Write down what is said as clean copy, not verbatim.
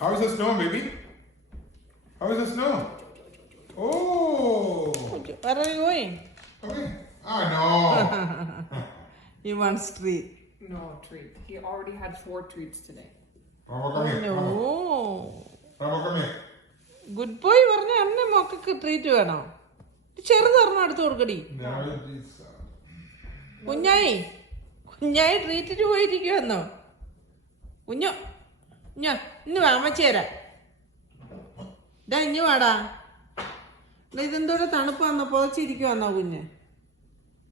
How is the snow, baby? How is the snow? Oh. Where are you going? Okay. Ah, no. He wants treat. No treat. He already had 4 treats today. Papa, come here. No. Papa, come here. Good boy പറഞ്ഞ എന്നെ മക്കൾക്ക് treat വേണോ? ചെറുത് പറഞ്ഞ അടുത്ത് കൊടുക്കടി. Now it is. കുഞ്ഞായി ട്രീറ്റിന് പോയിരിക്കുവന്നോ? കുഞ്ഞോ ഇന്ന് വാ അമ്മച്ചി തരാം. ഇതാ ഇഞ്ഞു വാടാ. ഇതെന്തോടെ തണുപ്പാന്നോ? പുതച്ചിരിക്കുവാന്നോ കുഞ്ഞ്?